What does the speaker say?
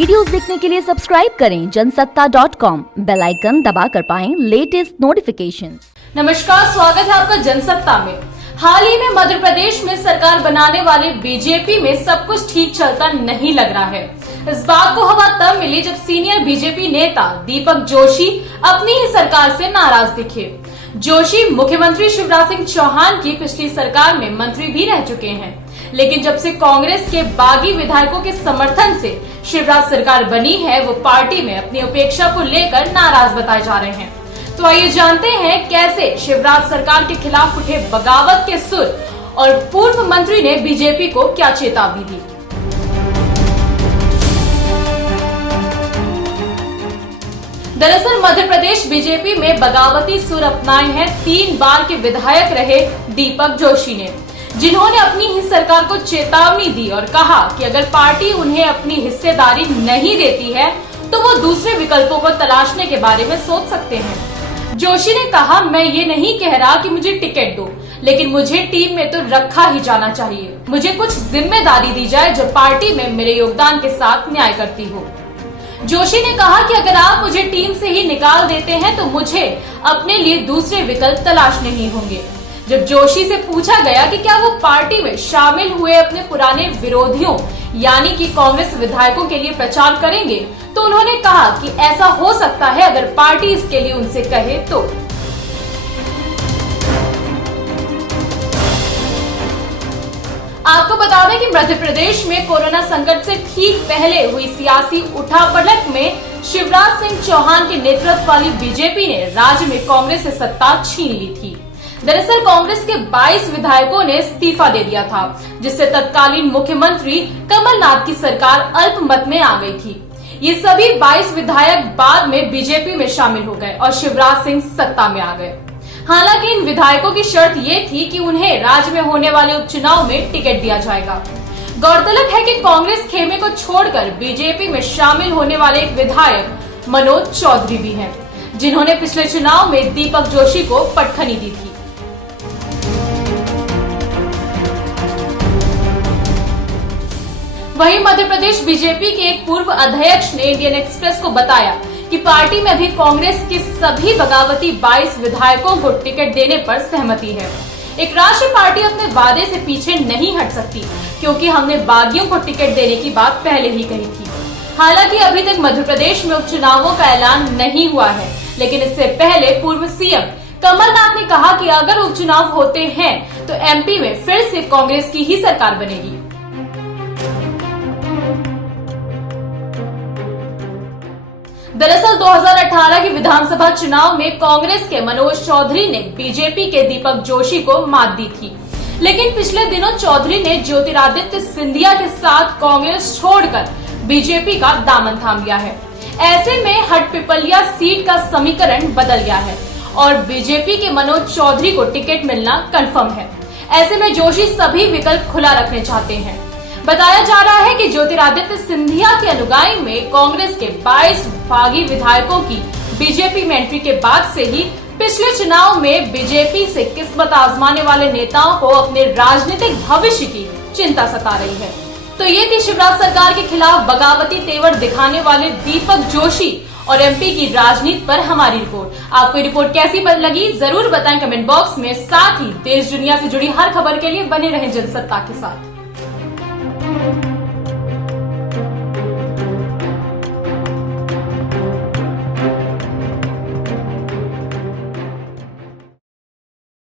Videos देखने के लिए सब्सक्राइब करें जनसत्ता.com, बेल आइकन दबाकर पाएं लेटेस्ट नोटिफिकेशंस। नमस्कार, स्वागत है आपका जनसत्ता में। हाल ही में मध्य प्रदेश में सरकार बनाने वाले बीजेपी में सब कुछ ठीक चलता नहीं लग रहा है। इस बात को हवा तब मिली जब सीनियर बीजेपी नेता दीपक जोशी अपनी ही सरकार से नाराज दिखे। जोशी मुख्यमंत्री शिवराज सिंह चौहान की पिछली सरकार में मंत्री भी रह चुके हैं, लेकिन जब से कांग्रेस के बागी विधायकों के समर्थन से शिवराज सरकार बनी है, वो पार्टी में अपनी उपेक्षा को लेकर नाराज बताए जा रहे हैं। तो आइए जानते हैं कैसे शिवराज सरकार के खिलाफ उठे बगावत के सुर और पूर्व मंत्री ने बीजेपी को क्या चेतावनी दी। दरअसल मध्य प्रदेश बीजेपी में बगावती सुर अपनाए हैं 3 बार के विधायक रहे दीपक जोशी ने, जिन्होंने अपनी ही सरकार को चेतावनी दी और कहा कि अगर पार्टी उन्हें अपनी हिस्सेदारी नहीं देती है तो वो दूसरे विकल्पों को तलाशने के बारे में सोच सकते हैं। जोशी ने कहा, मैं ये नहीं कह रहा कि मुझे टिकट दो, लेकिन मुझे टीम में तो रखा ही जाना चाहिए। मुझे कुछ जिम्मेदारी दी जाए जो पार्टी में मेरे योगदान के साथ न्याय करती हो। जोशी ने कहा कि अगर आप मुझे टीम से ही निकाल देते हैं तो मुझे अपने लिए दूसरे विकल्प तलाशने ही होंगे। जब जोशी से पूछा गया कि क्या वो पार्टी में शामिल हुए अपने पुराने विरोधियों यानी कि कांग्रेस विधायकों के लिए प्रचार करेंगे, तो उन्होंने कहा कि ऐसा हो सकता है अगर पार्टी इसके लिए उनसे कहे तो। आपको बता दें कि मध्य प्रदेश में कोरोना संकट से ठीक पहले हुई सियासी उठापटक में शिवराज सिंह चौहान के नेतृत्व वाली बीजेपी ने राज्य में कांग्रेस से सत्ता छीन ली थी। दरअसल कांग्रेस के 22 विधायकों ने इस्तीफा दे दिया था, जिससे तत्कालीन मुख्यमंत्री कमलनाथ की सरकार अल्पमत में आ गई थी। ये सभी 22 विधायक बाद में बीजेपी में शामिल हो गए और शिवराज सिंह सत्ता में आ गए। हालांकि इन विधायकों की शर्त ये थी कि उन्हें राज्य में होने वाले उपचुनाव में टिकट दिया जाएगा। गौरतलब है कि कांग्रेस खेमे को छोड़कर बीजेपी में शामिल होने वाले एक विधायक मनोज चौधरी भी हैं, जिन्होंने पिछले चुनाव में दीपक जोशी को पटखनी दी थी। वहीं मध्य प्रदेश बीजेपी के एक पूर्व अध्यक्ष ने इंडियन एक्सप्रेस को बताया कि पार्टी में अभी कांग्रेस के सभी बगावती 22 विधायकों को टिकट देने पर सहमति है। एक राष्ट्रीय पार्टी अपने वादे से पीछे नहीं हट सकती, क्योंकि हमने बागियों को टिकट देने की बात पहले ही कही थी। हालांकि अभी तक मध्य प्रदेश में उपचुनावों का ऐलान नहीं हुआ है, लेकिन इससे पहले पूर्व सीएम कमलनाथ ने कहा कि अगर उपचुनाव होते हैं तो एमपी में फिर से कांग्रेस की ही सरकार बनेगी। दरअसल 2018 के विधानसभा चुनाव में कांग्रेस के मनोज चौधरी ने बीजेपी के दीपक जोशी को मात दी थी, लेकिन पिछले दिनों चौधरी ने ज्योतिरादित्य सिंधिया के साथ कांग्रेस छोड़कर बीजेपी का दामन थाम लिया है। ऐसे में हटपिपलिया सीट का समीकरण बदल गया है और बीजेपी के मनोज चौधरी को टिकट मिलना कंफर्म है। ऐसे में जोशी सभी विकल्प खुला रखने चाहते हैं। बताया जा रहा है कि ज्योतिरादित्य सिंधिया के अनुगामी में कांग्रेस के 22 बागी विधायकों की बीजेपी में एंट्री के बाद से ही पिछले चुनाव में बीजेपी से किस्मत आजमाने वाले नेताओं को अपने राजनीतिक भविष्य की चिंता सता रही है। तो ये थी शिवराज सरकार के खिलाफ बगावती तेवर दिखाने वाले दीपक जोशी और एमपी की राजनीति पर हमारी रिपोर्ट। आपको ये रिपोर्ट कैसी लगी जरूर बताएं कमेंट बॉक्स में। साथ ही देश दुनिया से जुड़ी हर खबर के लिए बने रहें जनसत्ता के साथ।